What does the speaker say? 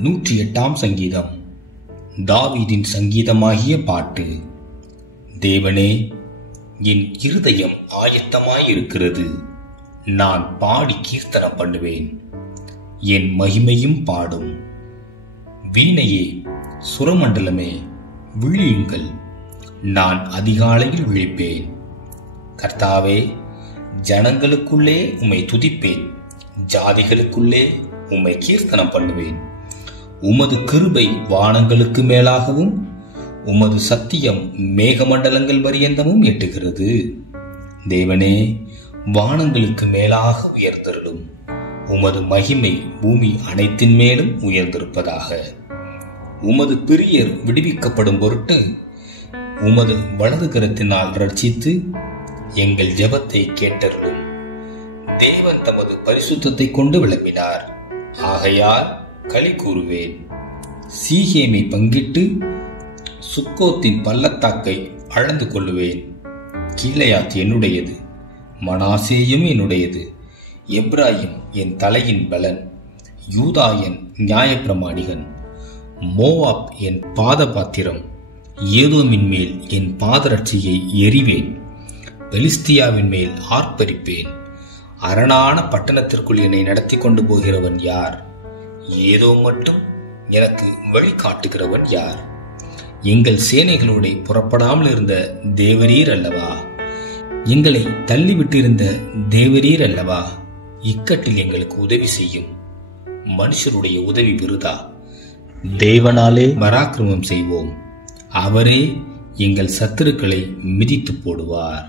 108 சங்கீதம். தாவீதின் சங்கீதமாகிய பாட்டு. தேவனே, என் இருதயம் ஆயத்தமாயிருக்கிறது, நான் பாடி கீர்த்தனம் பண்ணுவேன். என் மகிமையும் பாடும். வீணையே, சுரமண்டலமே, விழியுங்கள், நான் அதிகாலையில் விழிப்பேன். கர்த்தாவே, ஜனங்களுக்குள்ளே உம்மை துதிப்பேன், ஜாதிகளுக்குள்ளே உம்மை கீர்த்தனம் பண்ணுவேன். உமது கிருபை வானங்களுக்கு மேலாகவும் உமது சத்தியம் மேகமண்டலங்கள் பரியந்தமும் எட்டுகிறது. தேவனே, வானங்களுக்கு மேலாக உயர்ந்தருளும், உமது மகிமை பூமி அனைத்தின் மேலும் உயர்ந்திருப்பதாக. உமது பிரியர் விடுவிக்கப்படும் பொருட்டு உமது வலது கரத்தினால் ரட்சித்து எங்கள் ஜெபத்தை கேட்டருளும். தேவன் தமது பரிசுத்தத்தை கொண்டு விளம்பினார், ஆகையால் களி கூறுவேன். சீகேமை பங்கிட்டு சுக்கோத்தின் பள்ளத்தாக்கை அளந்து கொள்ளுவேன். கீலேயாத் என்னுடையது, மனாசேயும் என்னுடையது. எப்ராயிம் என் தலையின் பலன், யூதா என் நியாயப்பிரமாணிகன். மோவாப் என் பாத பாத்திரம், ஏதோமின் மேல் என் பாதரட்சியை எறிவேன். பெலிஸ்தியாவின் மேல் ஆர்ப்பரிப்பேன். அரணான பட்டணத்திற்குள் என்னை நடத்தி கொண்டு போகிறவன் யார்? ஏதோ மட்டும் எனக்கு வழிகாட்டுகிறவன் யார்? எங்கள் சேனைகளோட புறப்படாமல் இருந்த தேவரீர் அல்லவா? எங்களை தள்ளிவிட்டிருந்த தேவரீர் அல்லவா? இக்கட்டில் எங்களுக்கு உதவி செய்யும். மனுஷருடைய உதவி விருதா. தேவனாலே பராக்கிரமம் செய்வோம், அவரே எங்கள் சத்துருக்களை மிதித்து போடுவார்.